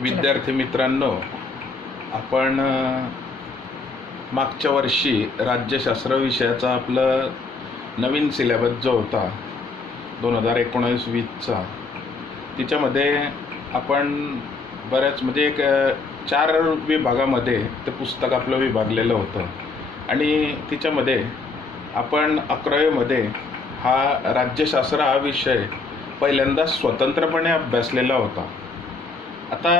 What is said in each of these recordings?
विद्यार्थी मित्रांनो, आपण मागच्या वर्षी राज्यशास्त्र विषयाचा आपलं नवीन सिलेबस जो होता 2019-20चा, तिच्यामध्ये आपण बऱ्याच म्हणजे एक 4 विभागामध्ये ते पुस्तक आपलं विभागलेलं होतं आणि तिच्यामध्ये आपण 11वीमध्ये हा राज्यशास्त्र हा विषय पहिल्यांदा स्वतंत्रपणे अभ्यासलेला होता. आता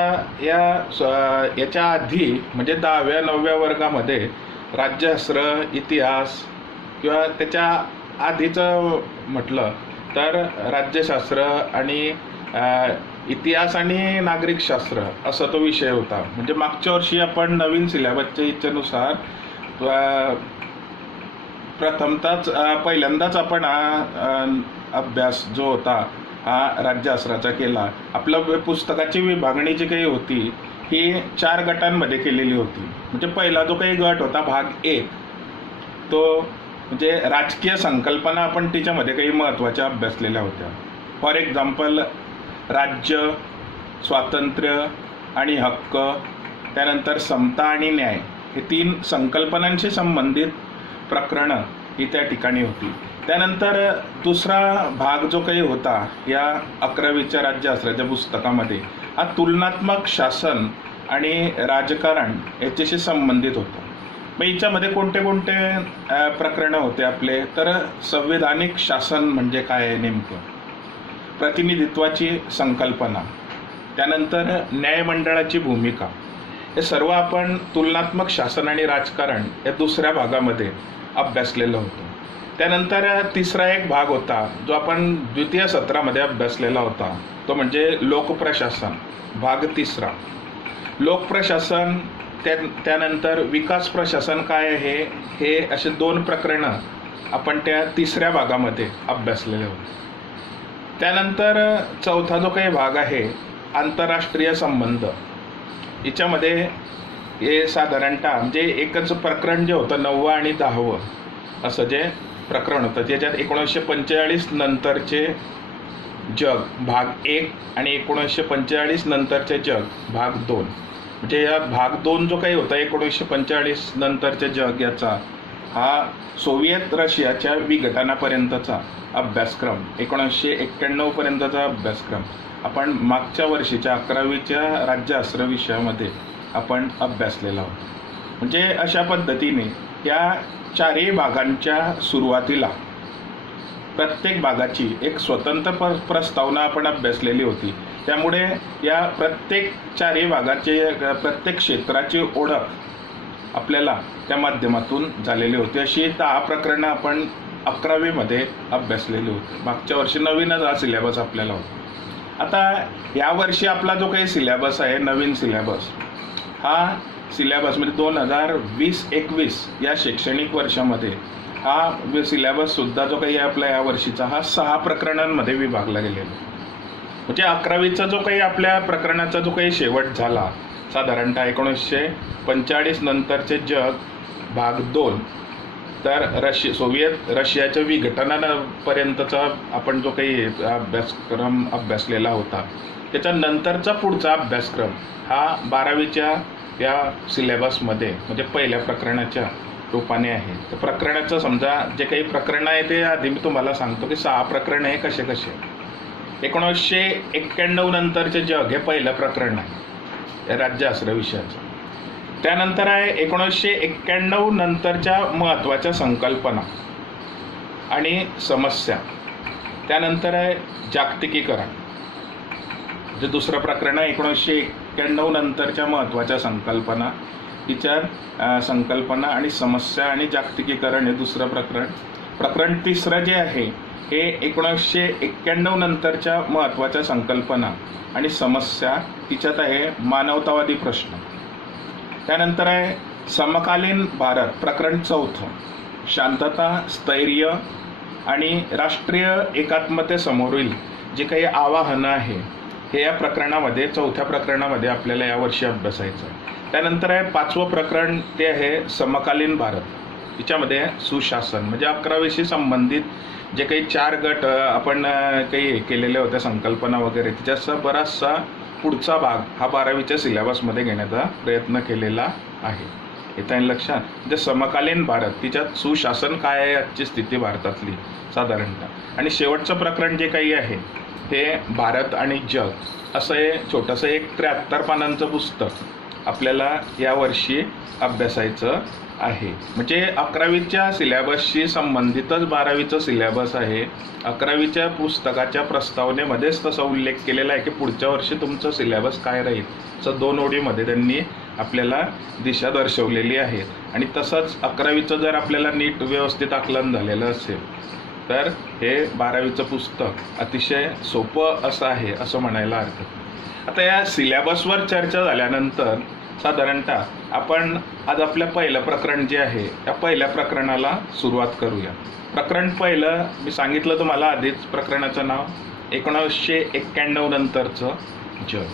याच्या आधी म्हणजे 10व्या 9व्या वर्गामध्ये राज्यशास्त्र, इतिहास किंवा त्याच्या आधीचं म्हटलं तर राज्यशास्त्र आणि इतिहास आणि नागरिकशास्त्र असा तो विषय होता. म्हणजे मागच्या वर्षी आपण नवीन सिलेबसच्या इच्छेनुसार प्रथमतःच पहिल्यांदाच आपण अभ्यास जो होता हा राज्यशास्त्राचा केला. आपलं पुस्तकाची विभागणी जी काही होती ही 4 गटांमध्ये केलेली होती. म्हणजे पहिला जो काही गट होता भाग 1 तो म्हणजे राजकीय संकल्पना आपण तिच्यामध्ये काही महत्त्वाच्या अभ्यासलेल्या होत्या. फॉर एक्झाम्पल राज्य, स्वातंत्र्य आणि हक्क, त्यानंतर समता आणि न्याय, हे 3 संकल्पनांशी संबंधित प्रकरणं ही त्या ठिकाणी होती. त्यानंतर दुसरा भाग जो काही होता या 11वीच्या राज्यशास्त्राच्या पुस्तकामध्ये हा तुलनात्मक शासन आणि राजकारण याच्याशी संबंधित होता. मग याच्यामध्ये कोणते कोणते प्रकरणं होते आपले, तर संवैधानिक शासन म्हणजे काय आहे नेमकं, प्रतिनिधित्वाची संकल्पना, त्यानंतर न्यायमंडळाची भूमिका, हे सर्व आपण तुलनात्मक शासन आणि राजकारण या दुसऱ्या भागामध्ये अभ्यासलेलं होतं. त्यानंतर तिसरा एक भाग होता जो आपण द्वितीय सत्रामध्ये अभ्यासलेला होता, तो म्हणजे लोकप्रशासन, भाग 3. लोकप्रशासन त्यानंतर विकास प्रशासन काय आहे हे असे 2 प्रकरणं आपण त्या 3ऱ्या भागामध्ये अभ्यासलेले होते. त्यानंतर चौथा जो काही भाग आहे आंतरराष्ट्रीय संबंध, याच्यामध्ये हे साधारणतः म्हणजे एकच प्रकरण जे होतं 9वं आणि 10वं असं जे प्रकरण होतं, त्याच्यात 1945 नंतरचे जग भाग 1 आणि 1945 नंतरचे जग भाग 2. म्हणजे या भाग 2 जो काही होता 1945 नंतरचे जग, याचा हा सोव्हिएत रशियाच्या विघटनापर्यंतचा अभ्यासक्रम, 1991 पर्यंतचा अभ्यासक्रम आपण मागच्या वर्षीच्या 11वीच्या राज्यशास्त्र विषयामध्ये आपण अभ्यासलेला होता. म्हणजे अशा पद्धतीने या 4ही भागांच्या सुरुवातीला प्रत्येक भागाची एक स्वतंत्र प्रस्तावना आपण अभ्यासलेली होती. त्यामुळे या प्रत्येक 4ही भागाचे प्रत्येक क्षेत्राची ओळख आपल्याला त्या माध्यमातून झालेली होती. अशी 10 प्रकरणं आपण 11वीमध्ये अभ्यासलेली होती. मागच्या वर्षी नवीनच हा सिलेबस आपल्याला होता. आता यावर्षी आपला जो काही सिलेबस आहे, नवीन सिलेबस, हा सिलेबस म्हणजे 2020-21 या शैक्षणिक वर्षामध्ये हा सिलेबस सुद्धा जो काही आपला या वर्षीचा हा 6 प्रकरणांमध्ये विभागला गेलेला. म्हणजे 11वीचा जो काही आपल्या प्रकरणाचा जो काही शेवट झाला साधारणतः 1945 नंतरचे जग भाग 2, तर सोव्हिएत रशियाच्या विघटनापर्यंतचा आपण जो काही अभ्यासक्रम अभ्यासलेला होता, त्याच्यानंतरचा पुढचा अभ्यासक्रम हा 12वीच्या या सिलेबसमध्ये म्हणजे पहिल्या प्रकरणाच्या रूपाने आहे. तर प्रकरणाचं समजा जे काही प्रकरणं आहे ते आधी मी तुम्हाला सांगतो की 6 प्रकरणं आहे कसे कसे. 1991 नंतरचे जग हे पहिलं प्रकरण आहे राज्यशास्त्र विषयाचं. त्यानंतर आहे 1991 नंतरच्या महत्त्वाच्या संकल्पना आणि समस्या. त्यानंतर आहे जागतिकीकरण, जे दुसरं प्रकरण आहे 1991 नंतरच्या महत्त्वाच्या संकल्पना, तिच्या संकल्पना आणि समस्या आणि जागतिकीकरण हे दुसरं प्रकरण. प्रकरण 3रं जे आहे हे 1991 नंतरच्या महत्त्वाच्या संकल्पना आणि समस्या, तिच्यात आहे मानवतावादी प्रश्न. त्यानंतर आहे समकालीन भारत, प्रकरण 4, शांतता, स्थैर्य आणि राष्ट्रीय एकात्मतेसमोरील जे काही आवाहनं आहे हे या प्रकरणामध्ये 4थ्या प्रकरणामध्ये आपल्याला यावर्षी अभ्यासायचं आहे. त्यानंतर आहे 5वं प्रकरण, ते आहे समकालीन भारत, तिच्यामध्ये सुशासन म्हणजे 11वीशी संबंधित जे काही 4 गट आपण काही केलेल्या होत्या संकल्पना वगैरे, त्याचा बराचसा पुढचा भाग हा 12वीच्या सिलेबसमध्ये घेण्याचा प्रयत्न केलेला आहे. येत आहे लक्षात. म्हणजे समकालीन भारत, तिच्यात सुशासन काय आहे, आजची स्थिती भारतातली साधारणतः. आणि शेवटचं प्रकरण जे काही आहे हे भारत आणि जग असं हे छोटंसं एक 73 पानांचं पुस्तक आपल्याला यावर्षी अभ्यासायचं आहे. म्हणजे 11वीच्या सिलेबसशी संबंधितच 12वीचं सिलेबस आहे. 11वीच्या पुस्तकाच्या प्रस्तावनेमध्येच तसा उल्लेख केलेला आहे की पुढच्या वर्षी तुमचं सिलेबस काय राहील, असं 2 ओळीमध्ये त्यांनी आपल्याला दिशा दर्शवलेली आहे. आणि तसंच 11वीचं जर आपल्याला नीट व्यवस्थित आकलन झालेलं असेल तर हे 12वीचं पुस्तक अतिशय सोपं असं आहे असं म्हणायला हरकत नाही. आता या सिलेबसवर चर्चा झाल्यानंतर साधारणतः आपण आज आपलं पहिलं प्रकरण जे आहे त्या पहिल्या प्रकरणाला सुरुवात करूया. प्रकरण पहिलं मी सांगितलं तुम्हाला आधीच, प्रकरणाचं नाव 1991 नंतरचं जग.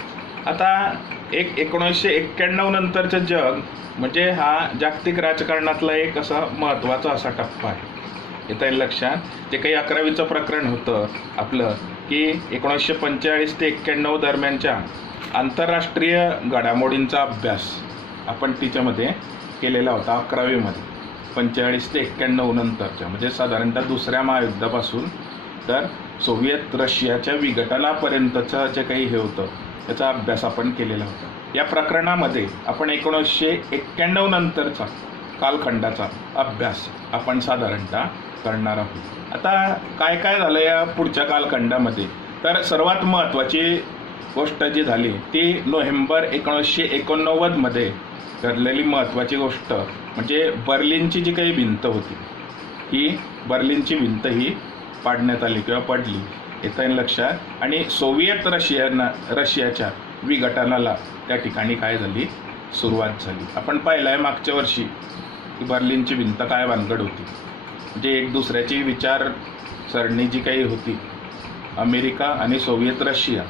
आता 1991 नंतरचं जग म्हणजे हा जागतिक राजकारणातला एक असा महत्त्वाचा असा टप्पा आहे. येतं लक्षात. जे काही 11वीचं प्रकरण होतं आपलं की 1945 ते 91 दरम्यानच्या आंतरराष्ट्रीय घडामोडींचा अभ्यास आपण तिच्यामध्ये केलेला होता 11वीमध्ये. 45 ते 91 नंतरच्या म्हणजे साधारणतः दुसऱ्या महायुद्धापासून तर सोव्हिएत रशियाच्या विघटनापर्यंतचं जे काही हे होतं त्याचा अभ्यास आपण केलेला होता. या प्रकरणामध्ये आपण 1991 नंतरचा कालखंडाचा अभ्यास आपण साधारणतः करणार आहोत. आता काय काय झालं या पुढच्या कालखंडामध्ये, तर सर्वात महत्त्वाची गोष्ट जी झाली ती नोव्हेंबर 1989 घडलेली महत्त्वाची गोष्ट म्हणजे बर्लिनची जी काही भिंत होती ही बर्लिनची भिंत ही पाडण्यात आली किंवा पडली. येतं लक्षात. आणि सोव्हिएत रशियाच्या विघटनाला त्या ठिकाणी काय झाली, सुरुवात झाली. आपण पाहिलं आहे मागच्या वर्षी की बर्लिनची भिंत काय भानगड होती. म्हणजे एक दुसऱ्याची विचारसरणी जी काही होती अमेरिका आणि सोव्हिएत रशिया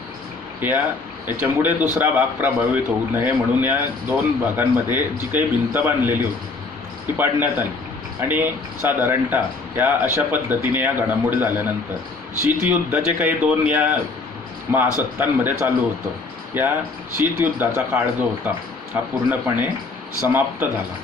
याच्यामुळे दुसरा भाग प्रभावित होऊ नये म्हणून या 2 भागांमध्ये जी काही भिंत बांधलेली होती ती पाडण्यात आली. आणि साधारणतः या अशा पद्धतीने या घडामोडी झाल्यानंतर शीतयुद्ध जे काही 2 या महासत्तांमध्ये चालू होतं, या शीतयुद्धाचा काळ जो होता हा पूर्णपणे समाप्त झाला.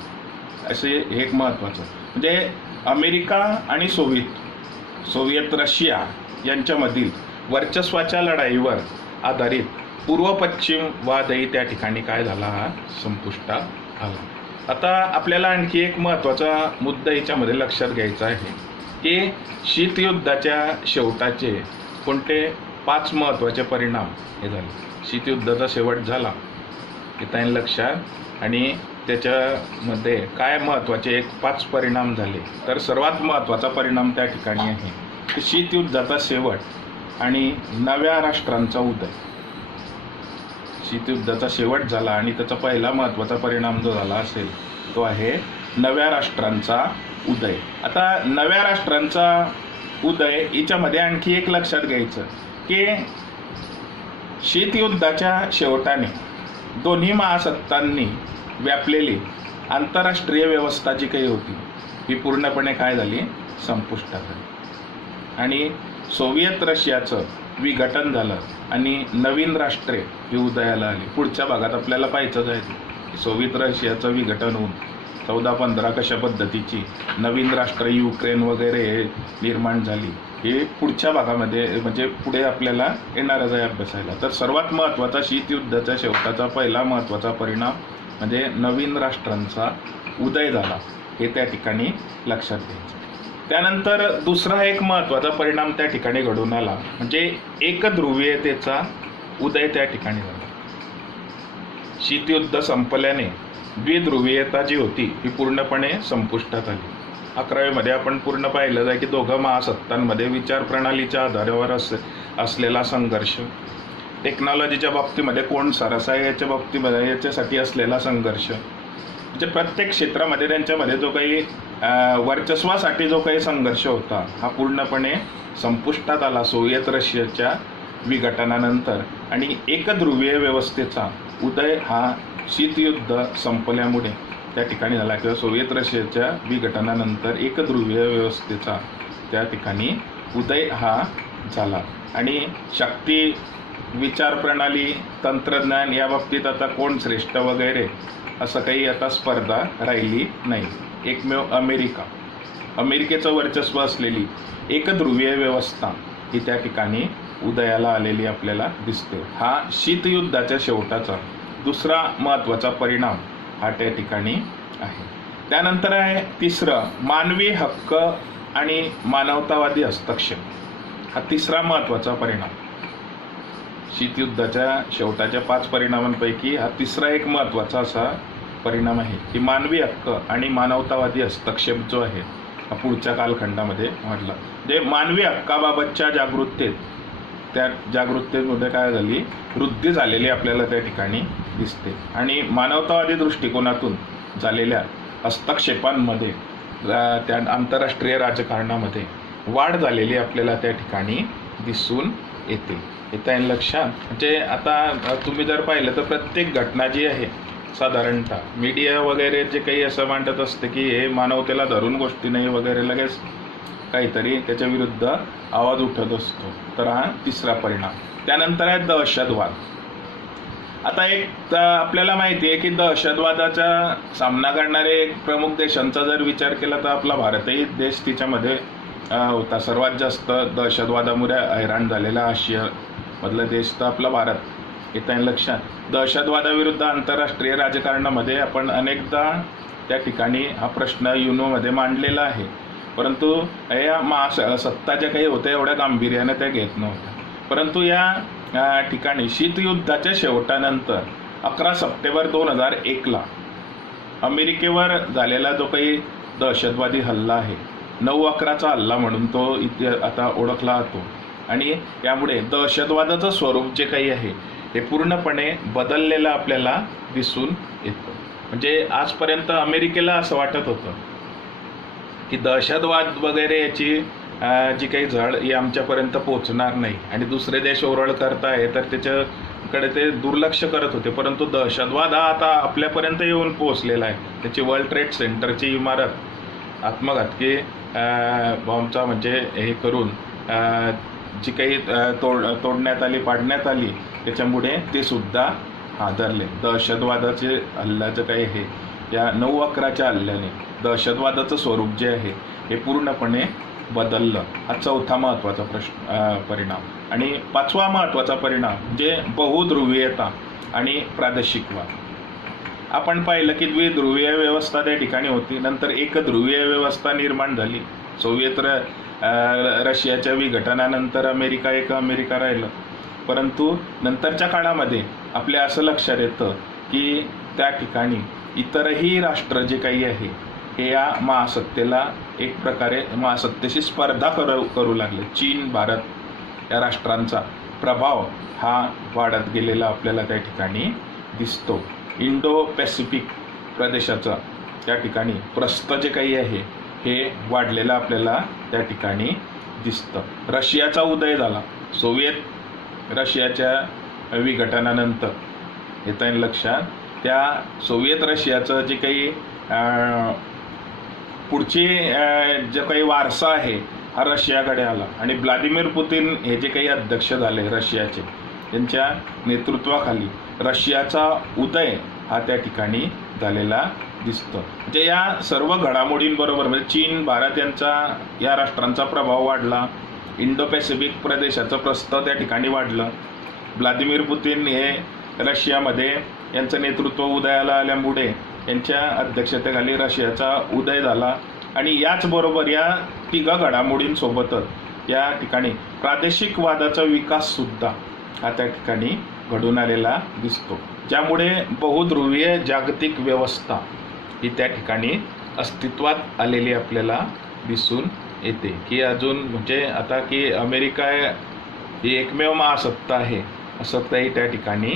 असे एक महत्त्वाचं म्हणजे अमेरिका आणि सोव्हिएत रशिया यांच्यामधील वर्चस्वाच्या लढाईवर आधारित पूर्व पश्चिम वादही त्या ठिकाणी काय झाला, हा संपुष्टात आला. आता आपल्याला आणखी एक महत्त्वाचा मुद्दा याच्यामध्ये लक्षात घ्यायचा आहे की शीतयुद्धाच्या शेवटाचे कोणते 5 महत्त्वाचे परिणाम हे झाले. शीतयुद्धाचा शेवट झाला येतं लक्षात. आणि त्याच्यामध्ये काय महत्त्वाचे 5 परिणाम झाले, तर सर्वात महत्त्वाचा परिणाम त्या ठिकाणी आहे की शीतयुद्धाचा शेवट आणि नव्या राष्ट्रांचा उदय. शीतयुद्धाचा शेवट झाला आणि त्याचा पहिला महत्त्वाचा परिणाम जो झाला असेल तो आहे नव्या राष्ट्रांचा उदय. आता नव्या राष्ट्रांचा उदय याच्यामध्ये आणखी एक लक्षात घ्यायचं की शीतयुद्धाच्या शेवटाने दोन्ही महासत्तांनी व्यापलेली आंतरराष्ट्रीय व्यवस्था जी काही होती ही पूर्णपणे काय झाली, संपुष्टात आली. आणि सोव्हिएत रशियाचं विघटन झालं आणि नवीन राष्ट्रे ही उदयाला आली. पुढच्या भागात आपल्याला पाहायचंच आहे की सोव्हिएत रशियाचं विघटन होऊन 14-15 कशा पद्धतीची नवीन राष्ट्र युक्रेन वगैरे निर्माण झाली हे पुढच्या भागामध्ये म्हणजे पुढे आपल्याला येणारच आहे अभ्यासायला. तर सर्वात महत्त्वाचा शीतयुद्धाच्या शेवटाचा पहिला महत्त्वाचा परिणाम म्हणजे नवीन राष्ट्रांचा उदय झाला हे त्या ठिकाणी लक्षात घ्यायचं. त्यानंतर दुसरा एक महत्त्वाचा परिणाम त्या ठिकाणी घडून आला म्हणजे एकध्रुवीयतेचा उदय त्या ठिकाणी झाला. शीतयुद्ध संपल्याने द्विध्रुवीयता जी होती ही पूर्णपणे संपुष्टात आली. 11वीमध्ये आपण पूर्ण पाहिलं आहे की दोघं महासत्तांमध्ये विचारप्रणालीच्या आधारावर असलेला संघर्ष, टेक्नॉलॉजीच्या बाबतीमध्ये कोण सरस आहे याच्या बाबतीमध्ये याच्यासाठी असलेला संघर्ष, म्हणजे प्रत्येक क्षेत्रामध्ये त्यांच्यामध्ये जो काही वर्चस्वासाठी जो काही संघर्ष होता हा पूर्णपणे संपुष्टात आला सोव्हिएत रशियाच्या विघटनानंतर. आणि एकध्रुवीय व्यवस्थेचा उदय हा शीतयुद्ध संपल्यामुळे त्या ठिकाणी झाला किंवा सोव्हिएत रशियाच्या विघटनानंतर एकध्रुवीय व्यवस्थेचा त्या ठिकाणी उदय हा झाला. आणि शक्ती विचार प्रणाली, तंत्रज्ञान या बाबतीत आता कोण श्रेष्ठ वगैरे असं काही आता स्पर्धा राहिली नाही. एकमेव अमेरिकेचं वर्चस्व असलेली एकध्रुवीय व्यवस्था ही त्या ठिकाणी उदयाला आलेली आपल्याला दिसते. हा शीतयुद्धाच्या शेवटाचा दुसरा महत्त्वाचा परिणाम हा त्या ठिकाणी आहे. त्यानंतर आहे तिसरं, मानवी हक्क आणि मानवतावादी हस्तक्षेप. हा तिसरा महत्त्वाचा परिणाम. शीतयुद्धाच्या शेवटाच्या 5 परिणामांपैकी हा तिसरा एक महत्त्वाचा असा परिणाम आहे की मानवी हक्क आणि मानवतावादी हस्तक्षेप जो आहे हा पुढच्या कालखंडामध्ये वाढला. जे मानवी हक्काबाबतच्या त्या जागरूकतेमध्ये काय झाली, वृद्धी झालेली आपल्याला त्या ठिकाणी दिसते. आणि मानवतावादी दृष्टिकोनातून झालेल्या हस्तक्षेपांमध्ये त्या आंतरराष्ट्रीय राजकारणामध्ये वाढ झालेली आपल्याला त्या ठिकाणी दिसून येते. येता येईल लक्षात. म्हणजे आता तुम्ही जर पाहिलं तर प्रत्येक घटना जी आहे साधारणतः मीडिया वगैरे जे काही असं मांडत असते की हे मानवतेला धरून गोष्टी नाही वगैरे, लगेच काहीतरी त्याच्या विरुद्ध आवाज उठत असतो. तर हा तिसरा परिणाम. त्यानंतर आहे दहशतवाद. आता एक आपल्याला माहिती आहे की दहशतवादाचा सामना करणारे एक प्रमुख देशांचा जर विचार केला तर आपला भारतही देश तिच्यामध्ये होता. सर्वात जास्त दहशतवादामुळे हैराण झालेला आशियामधला देश तर आपला भारत. येता येईल लक्षात. दहशतवादाविरुद्ध आंतरराष्ट्रीय राजकारणामध्ये आपण अनेकदा त्या ठिकाणी हा प्रश्न युनोमध्ये मांडलेला आहे, परंतु या सत्ता ज्या काही होत्या एवढ्या गांभीर्याने त्या घेत नव्हत्या. परंतु या ठिकाणी शीतयुद्धाच्या शेवटानंतर 11 सप्टेंबर 2001ला अमेरिकेवर झालेला जो काही दहशतवादी हल्ला आहे, 9/11चा हल्ला म्हणून तो आता ओळखला जातो. आणि यामुळे दहशतवादाचं स्वरूप जे काही आहे हे पूर्णपणे बदललेलं आपल्याला दिसून येतं. म्हणजे आजपर्यंत अमेरिकेला असं वाटत होतं की दहशतवाद वगैरे याची जी काही झळ ही आमच्यापर्यंत पोचणार नाही आणि दुसरे देश ओरळ करताय तर त्याच्याकडे ते दुर्लक्ष करत होते. परंतु दहशतवाद हा आता आपल्यापर्यंत येऊन पोचलेला आहे. त्याची वर्ल्ड ट्रेड सेंटरची इमारत आत्मघातकी बॉम्बचा म्हणजे हे करून जी काही तोडण्यात आली, पाडण्यात आली, त्याच्यामुळे ते सुद्धा हादरले. दहशतवादाचे हल्ल्याचं काही हे या 9/11च्या हल्ल्याने दहशतवादाचं स्वरूप जे आहे हे पूर्णपणे बदललं. हा चौथा महत्त्वाचा परिणाम. आणि 5वा महत्त्वाचा परिणाम म्हणजे बहुध्रुवीयता आणि प्रादेशिकवाद. आपण पाहिलं की द्विध्रुवीय व्यवस्था त्या ठिकाणी होती, नंतर एकध्रुवीय व्यवस्था निर्माण झाली. सोव्हिएत रशियाच्या विघटनानंतर अमेरिका राहिलं. परंतु नंतरच्या काळामध्ये आपल्या असं लक्षात येतं की त्या ठिकाणी इतरही राष्ट्र जे काही आहे हे या महासत्तेला एक प्रकारे महासत्तेशी स्पर्धा करू लागले. चीन, भारत या राष्ट्रांचा प्रभाव हा वाढत गेलेला आपल्याला त्या ठिकाणी दिसतो. इंडो पॅसिफिक प्रदेशाचा त्या ठिकाणी प्रस्थ जे काही आहे हे वाढलेलं आपल्याला त्या ठिकाणी दिसतं. रशियाचा उदय झाला. सोव्हिएत रशियाच्या विघटनानंतर येता येईल लक्षात. त्या सोव्हिएत रशियाचं जे काही पुढची जो काही वारसा आहे हा रशियाकडे आला आणि व्लादिमीर पुतीन हे जे काही अध्यक्ष झाले रशियाचे, त्यांच्या नेतृत्वाखाली रशियाचा उदय हा त्या ठिकाणी झालेला दिसतो. म्हणजे या सर्व घडामोडींबरोबर म्हणजे चीन, भारत या राष्ट्रांचा प्रभाव वाढला. इंडो पॅसिफिक प्रदेशाचं प्रस्थ त्या ठिकाणी वाढलं. व्लादिमीर पुतीन हे रशियामध्ये यांचं नेतृत्व उदयाला आल्यामुळे यांच्या अध्यक्षतेखाली रशियाचा उदय झाला. आणि याचबरोबर या तिघा घडामोडींसोबतच या ठिकाणी प्रादेशिकवादाचा विकाससुद्धा हा त्या ठिकाणी घडून आलेला दिसतो, ज्यामुळे बहुध्रुवीय जागतिक व्यवस्था ही त्या ठिकाणी अस्तित्वात आलेली आपल्याला दिसून येते. की अजून म्हणजे आता की अमेरिका ही एकमेव महासत्ता आहे असं काही त्या ठिकाणी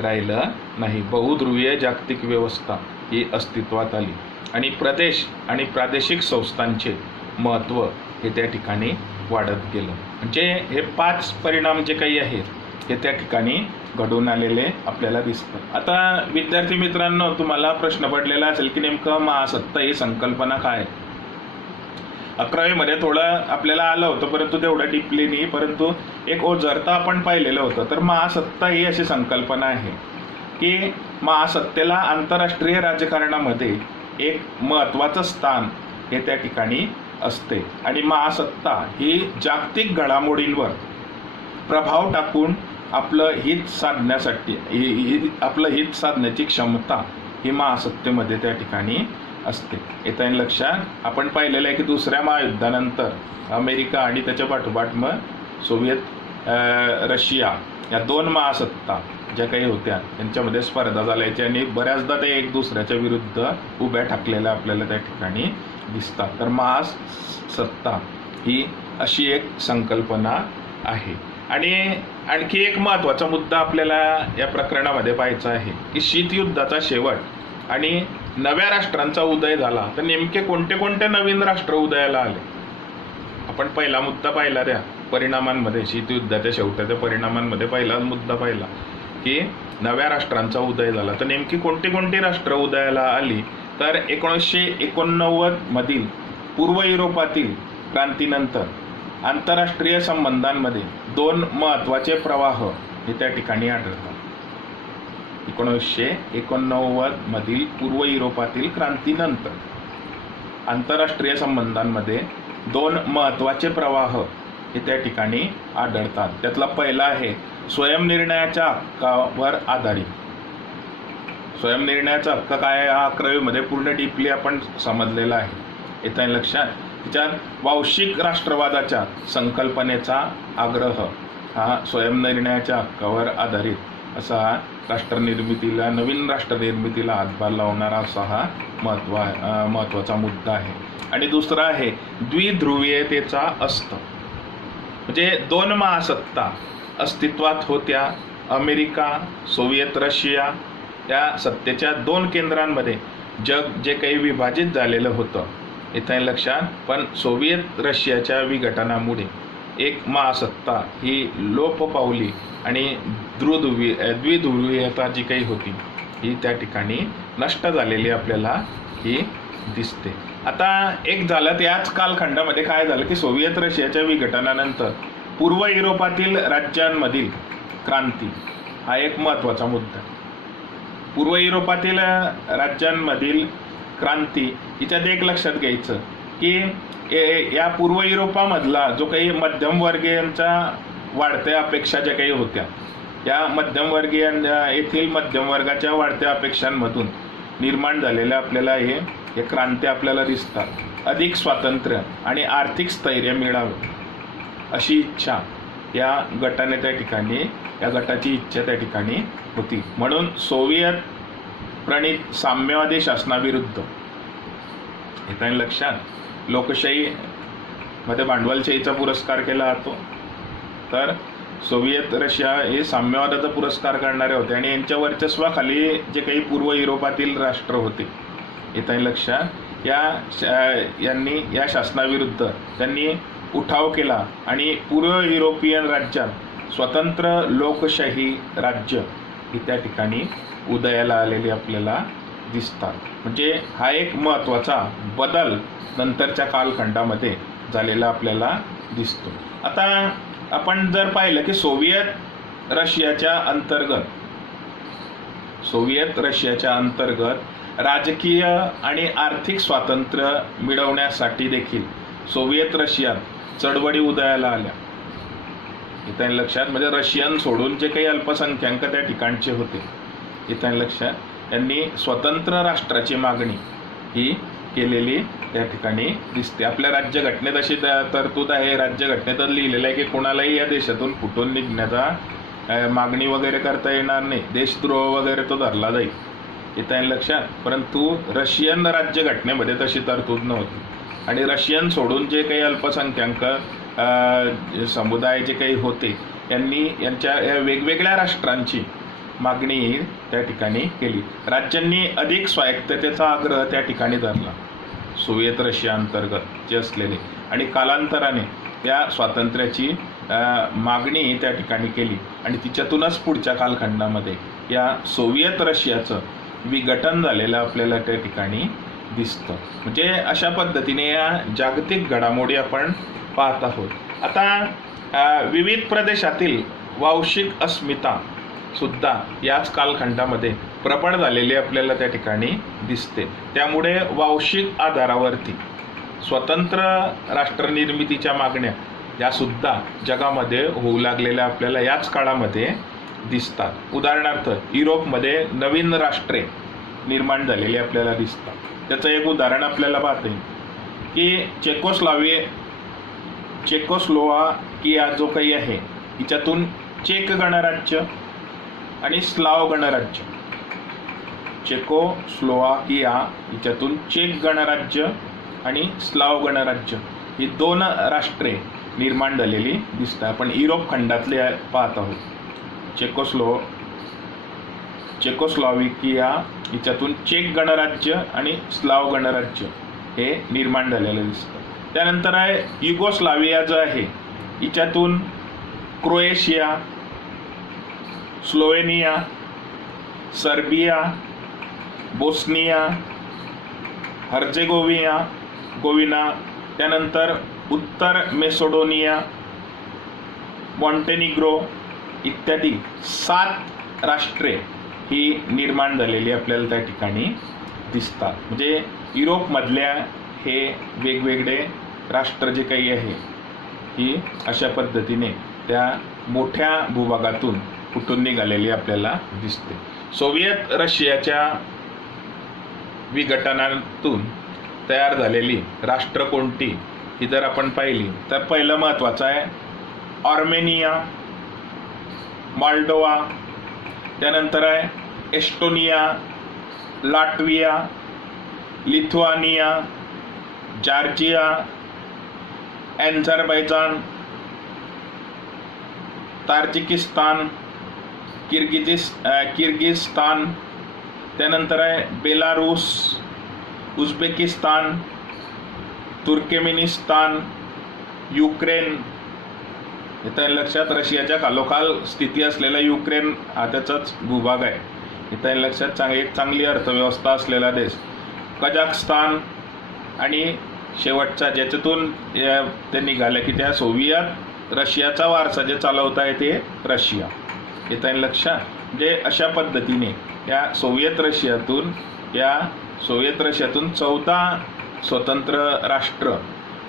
राहिलं नाही. बहुध्रुवीय जागतिक व्यवस्था ही अस्तित्वात आली आणि प्रदेश आणि प्रादेशिक संस्थांचे महत्त्व हे त्या ठिकाणी वाढत गेलं. म्हणजे हे 5 परिणाम जे काही आहेत हे त्या ठिकाणी घडून आलेले आपल्याला दिसतं. आता विद्यार्थी मित्रांनो, तुम्हाला प्रश्न पडलेला असेल की नेमकं महासत्ता ही संकल्पना काय? 11वी मध्ये थोडं आपल्याला आलं होतं, परंतु तेवढं डीपली नाही, परंतु एक ओझरता आपण पाहिलेलं होतं. तर महासत्ता ही अशी संकल्पना आहे की महासत्तेला आंतरराष्ट्रीय राजकारणामध्ये एक महत्त्वाचं स्थान हे त्या ठिकाणी असते आणि महासत्ता ही जागतिक घडामोडींवर प्रभाव टाकून आपलं हित साधण्यासाठी आपलं हित साधण्याची क्षमता ही महासत्तेमध्ये त्या ठिकाणी असते. येत आहे लक्षात. आपण पाहिलेलं आहे की दुसऱ्या महायुद्धानंतर अमेरिका आणि त्याच्या पाठोपाठ मग सोव्हिएत रशिया या दोन महासत्ता ज्या काही होत्या त्यांच्यामध्ये स्पर्धा झाल्याची आणि बऱ्याचदा ते एक दुसऱ्याच्या विरुद्ध उभ्या ठाकलेल्या आपल्याला त्या ठिकाणी दिसतात. तर महासत्ता ही अशी एक संकल्पना आहे. आणि आणखी एक महत्त्वाचा मुद्दा आपल्याला या प्रकरणामध्ये पाहायचा आहे की शीतयुद्धाचा शेवट आणि नव्या राष्ट्रांचा उदय झाला तर नेमके कोणते कोणते नवीन राष्ट्र उदयाला आले. आपण पहिला मुद्दा पाहिला त्या परिणामांमध्ये, शीतयुद्धाच्या शेवटाच्या परिणामांमध्ये पहिला मुद्दा पाहिला की नव्या राष्ट्रांचा उदय झाला. तर नेमकी कोणती कोणती राष्ट्र उदयाला आली तर 1989 मधील पूर्व युरोपातील क्रांतीनंतर आंतरराष्ट्रीय संबंधांमध्ये दोन महत्त्वाचे प्रवाह हे त्या ठिकाणी आढळतात. 1989 मधील पूर्व युरोपातील क्रांतीनंतर आंतरराष्ट्रीय संबंधांमध्ये दोन महत्त्वाचे प्रवाह हे त्या ठिकाणी आढळतात. त्यातला पहिला आहे स्वयंनिर्णयाच्या हक्कावर आधारित. स्वयंनिर्णयाचा हक्क काय, हा 11वी मध्ये पूर्ण डीपली आपण समजलेला आहे. येत आहे लक्षात. त्याच्यात वांशिक राष्ट्रवादाच्या संकल्पनेचा आग्रह हा स्वयंनिर्णयाच्या हक्कावर आधारित असा हा राष्ट्रनिर्मितीला, नवीन राष्ट्रनिर्मितीला हातभार लावणारा असा हा महत्त्वाचा मुद्दा आहे. आणि दुसरा आहे द्विध्रुवीयतेचा अस्त. म्हणजे दोन महासत्ता अस्तित्वात होत्या. अमेरिका, सोव्हिएत रशिया या सत्तेच्या दोन केंद्रांमध्ये जग जे काही विभाजित झालेलं होतं इथे लक्षात. पण सोव्हिएत रशियाच्या विघटनामुळे एक महासत्ता ही लोप पावली आणि द्विध्रुवीयता जी काही होती ही त्या ठिकाणी नष्ट झालेली आपल्याला ही दिसते. आता एक झालं त्याच कालखंडामध्ये काय झालं की सोव्हिएत रशियाच्या विघटनानंतर पूर्व युरोपातील राज्यांमधील क्रांती हा एक महत्त्वाचा मुद्दा. पूर्व युरोपातील राज्यांमधील क्रांती हिच्यात एक लक्षात घ्यायचं की या पूर्व युरोपामधला जो काही मध्यमवर्गीयांच्या वाढत्या अपेक्षा ज्या काही होत्या, या मध्यमवर्गीय येथील मध्यमवर्गाच्या वाढत्या अपेक्षांमधून निर्माण झालेल्या आपल्याला हे क्रांती आपल्याला दिसतात. अधिक स्वातंत्र्य आणि आर्थिक स्थैर्य मिळावं अशी इच्छा या गटाने त्या ठिकाणी, या गटाची इच्छा त्या ठिकाणी होती. म्हणून सोव्हिएत प्रणित साम्यवादी शासनाविरुद्ध येत आहे लक्षात लोकशाहीमध्ये भांडवलशाहीचा पुरस्कार केला जातो. तर सोव्हिएत रशिया हे साम्यवादाचा पुरस्कार करणारे होते आणि यांच्या वर्चस्वाखाली जे काही पूर्व युरोपातील राष्ट्र होते येत आहे लक्षात, यांनी या शासनाविरुद्ध त्यांनी उठाव केला आणि पूर्व युरोपियन राज्यात स्वतंत्र लोकशाही राज्य ही त्या ठिकाणी उदयाला आलेली आपल्याला दिसतात. म्हणजे हा एक महत्त्वाचा बदल नंतरच्या कालखंडामध्ये झालेला आपल्याला दिसतो. आता आपण जर पाहिलं की सोव्हिएत रशियाच्या अंतर्गत राजकीय आणि आर्थिक स्वातंत्र्य मिळवण्यासाठी देखील सोव्हिएत रशियात चळवळी उदयाला आल्या. इथे लक्षात. म्हणजे रशियन सोडून जे काही अल्पसंख्याक त्या ठिकाणचे होते इथे लक्षात, त्यांनी स्वतंत्र राष्ट्राची मागणी ही केलेली त्या ठिकाणी दिसते. आपल्या राज्यघटनेत अशी तरतूद आहे, राज्यघटनेत लिहिलेलं आहे की कोणालाही या देशातून फुटून निघण्याचा मागणी वगैरे करता येणार नाही, देशद्रोह वगैरे तो धरला जाईल इथे लक्षात. परंतु रशियन राज्यघटनेमध्ये तशी तरतूद नव्हती आणि रशियन सोडून जे काही अल्पसंख्याक समुदाय जे काही होते त्यांनी यांच्या वेगवेगळ्या राष्ट्रांची मागणी त्या ठिकाणी केली. राज्यांनी अधिक स्वायत्ततेचा आग्रह त्या ठिकाणी धरला सोव्हिएत रशिया अंतर्गत जे असलेले, आणि कालांतराने त्या स्वातंत्र्याची मागणी त्या ठिकाणी केली आणि तिच्यातूनच पुढच्या कालखंडामध्ये या सोव्हिएत रशियाचं विघटन झालेलं आपल्याला त्या ठिकाणी दिसतं. म्हणजे अशा पद्धतीने या जागतिक घडामोडी आपण पाहत आहोत. आता विविध प्रदेशातील वांशिक अस्मिता सुद्धा याच कालखंडामध्ये प्रबळ झालेली आपल्याला त्या ठिकाणी दिसते. त्यामुळे वांशिक आधारावरती स्वतंत्र राष्ट्रनिर्मितीच्या मागण्या या सुद्धा जगामध्ये होऊ लागलेल्या आपल्याला याच काळामध्ये दिसतात. उदाहरणार्थ युरोपमध्ये नवीन राष्ट्रे निर्माण झालेली आपल्याला दिसतात. त्याचं एक उदाहरण आपल्याला पाहता येईल की चेकोस्लोवाकिया जो काही आहे हिच्यातून चेक गणराज्य आणि स्लाव गणराज्य, चेकोस्लोवाकिया हिच्यातून चेक गणराज्य आणि स्लाव गणराज्य ही 2 राष्ट्रे निर्माण झालेली दिसतात. आपण युरोप खंडातले पाहत आहोत. चेकोस्लोवाकिया हिच्यातून चेक गणराज्य आणि स्लाव गणराज्य हे निर्माण झालेलं दिसतं. त्यानंतर आहे युगोस्लाविया जो आहे हिच्यातून Croatia, Slovenia, Serbia, Bosnia, Herzegovina, त्यानंतर उत्तर मेसिडोनिया, मॉन्टेनिग्रो इत्यादी 7 राष्ट्रे ही निर्माण झालेली आपल्याला त्या ठिकाणी दिसतात. म्हणजे युरोपमधल्या हे वेगवेगळे राष्ट्र जे काही आहे ही अशा पद्धतीने त्या मोठ्या भूभागातून कुठून निघालेली आपल्याला दिसते. सोव्हिएत रशियाच्या विघटनातून तयार झालेली राष्ट्र कोणती ही जर आपण पाहिली तर पहिलं महत्त्वाचं आहे आर्मेनिया, मॉल्डोवा, त्यानंतर आहे Estonia, Latvia, Lithuania, Georgia, Azerbaijan, Tajikistan, Kyrgyzstan, त्यानंतर आहे बेलारूस, उझबेकिस्तान, तुर्कमेनिस्तान, युक्रेन. इथं लक्षात रशियाच्या खालोखाल स्थिती असलेला युक्रेन हा त्याचाच भूभाग आहे. इथं लक्षात एक चांगली अर्थव्यवस्था असलेला देश कझाकस्तान आणि शेवटचा ज्याच्यातून ते निघाले की त्या सोव्हिएत रशियाचा वारसा जे चालवता आहे ते रशिया. इथं लक्षात म्हणजे अशा पद्धतीने या सोव्हिएत रशियातून 14 स्वतंत्र राष्ट्र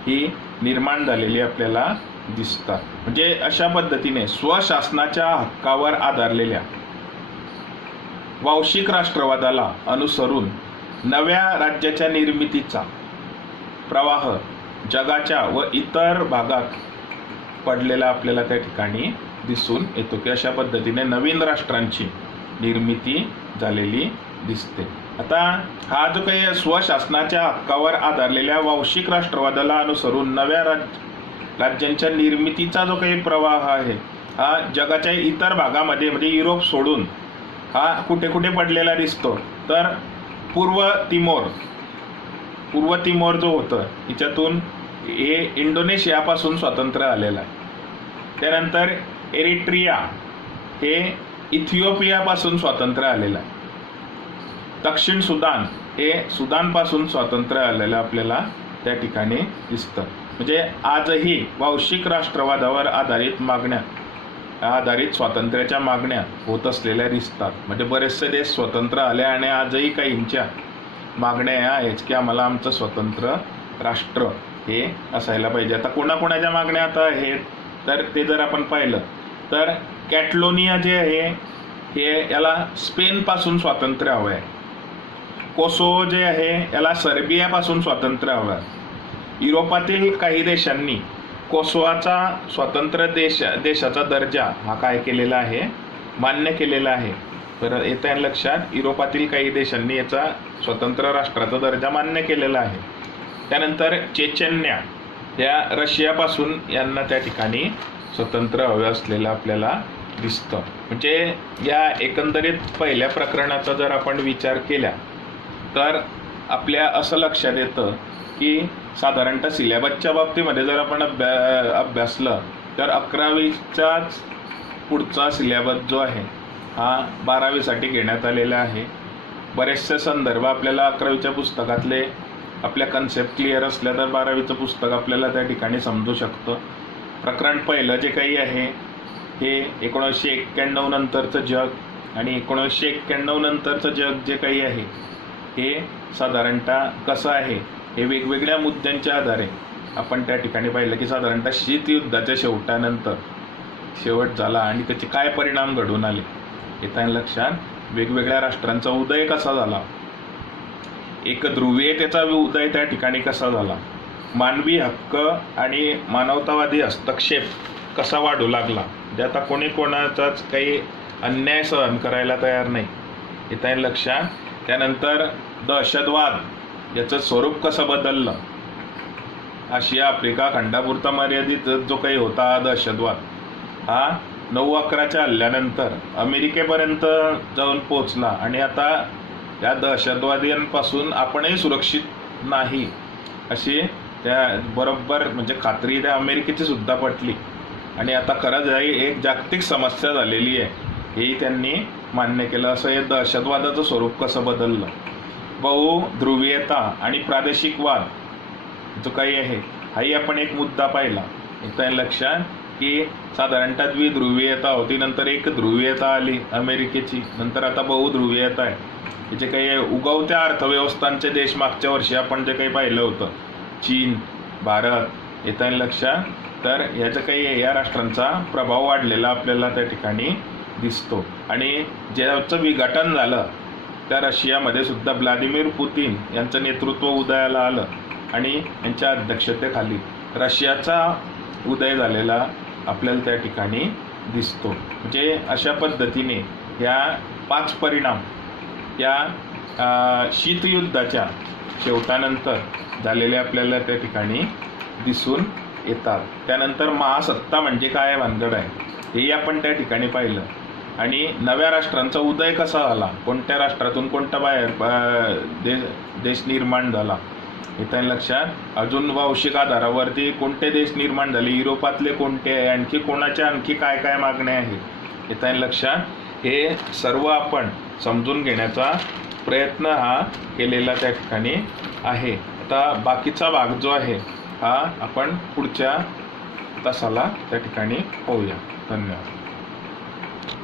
ही निर्माण झालेली आपल्याला दिसतात. म्हणजे अशा पद्धतीने स्वशासनाच्या हक्कावर आधारलेल्या वांशिक राष्ट्रवादाला अनुसरून नव्या राज्याच्या निर्मितीचा प्रवाह जगाच्या व इतर भागात पडलेला आपल्याला त्या ठिकाणी दिसून येतो की अशा पद्धतीने नवीन राष्ट्रांची निर्मिती झालेली दिसते. आता हा जो काही स्वशासनाच्या हक्कावर आधारलेल्या वांशिक राष्ट्रवादाला अनुसरून नव्या राज्यांच्या निर्मितीचा जो काही प्रवाह आहे हा जगाच्या इतर भागामध्ये म्हणजे युरोप सोडून हा कुठे कुठे पडलेला दिसतो. तर पूर्व तिमोर जो होतं हिच्यातून हे इंडोनेशियापासून स्वातंत्र्य आलेलं आहे. त्यानंतर एरिट्रिया हे इथिओपियापासून स्वातंत्र्य आलेलं आहे. दक्षिण सुदान हे सुदानपासून स्वातंत्र्य आलेलं आपल्याला त्या ठिकाणी दिसतं. म्हणजे आजही वांशिक राष्ट्रवादावर आधारित स्वातंत्र्याच्या मागण्या होत असलेल्या दिसतात. म्हणजे बरेचसे देश स्वतंत्र आले आणि आजही काहींच्या मागण्या या आहेत की आम्हाला आमचं स्वतंत्र राष्ट्र हे असायला पाहिजे. आता कोणाकोणाच्या मागण्या आता आहेत तर ते जर आपण पाहिलं तर कॅटलोनिया जे आहे हे याला स्पेनपासून स्वातंत्र्य हवं आहे. कोसोवो जे आहे याला सर्बियापासून स्वातंत्र्य हवं आहे. युरोपातील काही देशांनी कोसोवाचा स्वतंत्र देशाचा दर्जा हा काय केलेला आहे मान्य केलेला आहे. तर येत्या लक्षात युरोपातील काही देशांनी याचा स्वतंत्र राष्ट्राचा दर्जा मान्य केलेला आहे. त्यानंतर चेचन्या या रशियापासून यांना त्या ठिकाणी स्वतंत्र हवे असलेलं आपल्याला दिसतं. म्हणजे या एकंदरीत पहिल्या प्रकरणाचा जर आपण विचार केला तर आपल्या असं लक्षात येतं की साधारणतः सिलेबसच्या बाबतीमध्ये जर आपण अभ्यासलं तर 11वीचाच पुढचा सिलेबस जो आहे हा 12वीसाठी घेण्यात आलेला आहे. बरेचसे संदर्भ आपल्याला 11वीच्या पुस्तकातले आपल्या कन्सेप्ट क्लिअर असल्या तर 12वीचं पुस्तक आपल्याला त्या ठिकाणी समजू शकतं. प्रकरण पहिलं जे काही आहे हे 1991 नंतरचं जग आणि 1991 नंतरचं जग जे काही आहे हे साधारणतः कसं आहे हे वेगवेगळ्या मुद्द्यांच्या आधारे आपण त्या ठिकाणी पाहिलं की साधारणतः शीतयुद्धाच्या शेवट झाला आणि त्याचे काय परिणाम घडून आले येत्या लक्षात. वेगवेगळ्या राष्ट्रांचा उदय कसा झाला, एकध्रुवीयतेचा उदय त्या ठिकाणी कसा झाला, मानवी हक्क आणि मानवतावादी हस्तक्षेप कसा वाढू लागला, जे आता कोणी कोणाचाच काही अन्याय सहन करायला तयार नाही येत्या लक्षात. त्यानंतर दहशतवाद याचं स्वरूप कसं बदललं, आशिया आफ्रिका खंडापुरता मर्यादित जो काही होता दहशतवाद हा 9/11च्या हल्ल्यानंतर अमेरिकेपर्यंत जाऊन पोचला आणि आता या दहशतवाद्यांपासून आपणही सुरक्षित नाही अशी त्या बरोबर म्हणजे खात्री त्या अमेरिकेची सुद्धा पटली आणि आता खरंच ही एक जागतिक समस्या झालेली आहे हेही त्यांनी मान्य केलं. असं हे दहशतवादाचं स्वरूप कसं बदललं, बहुध्रुवीयता आणि प्रादेशिकवाद जो काही आहे हाही आपण एक मुद्दा पाहिला येत्या लक्षात की साधारणतः द्विध्रुवीयता होती, नंतर एक ध्रुवीयता आली अमेरिकेची, नंतर आता बहुध्रुवीयता आहे. जे काही उगवत्या अर्थव्यवस्थांचे देश मागच्या वर्षी आपण जे काही पाहिलं होतं चीन, भारत येत्या लक्षात, तर याचं काही या राष्ट्रांचा प्रभाव वाढलेला आपल्याला त्या ठिकाणी दिसतो. आणि ज्याचं विघटन झालं त्या रशियामध्ये सुद्धा व्लादिमीर पुतीन यांचं नेतृत्व उदयाला आलं आणि यांच्या अध्यक्षतेखाली रशियाचा उदय झालेला आपल्याला त्या ठिकाणी दिसतो. म्हणजे अशा पद्धतीने या 5 परिणाम या शीतयुद्धाच्या शेवटानंतर झालेले आपल्याला त्या ठिकाणी दिसून येतात. त्यानंतर महासत्ता म्हणजे काय भानगड आहे हेही आपण त्या ठिकाणी पाहिलं आणि नव्या राष्ट्रांचा उदय कसा झाला, कोणत्या राष्ट्रातून कोणत्या बाहेर देश निर्माण झाला येत्या लक्षात. अजून वांशिक आधारावरती कोणते देश निर्माण झाले, युरोपातले कोणते आहे, आणखी कोणाच्या आणखी काय काय मागण्या आहेत येत्या लक्षात. हे सर्व आपण समजून घेण्याचा प्रयत्न हा केलेला त्या ठिकाणी आहे. आता बाकीचा भाग जो आहे हा आपण पुढच्या तासाला त्या ठिकाणी पाहूया. धन्यवाद.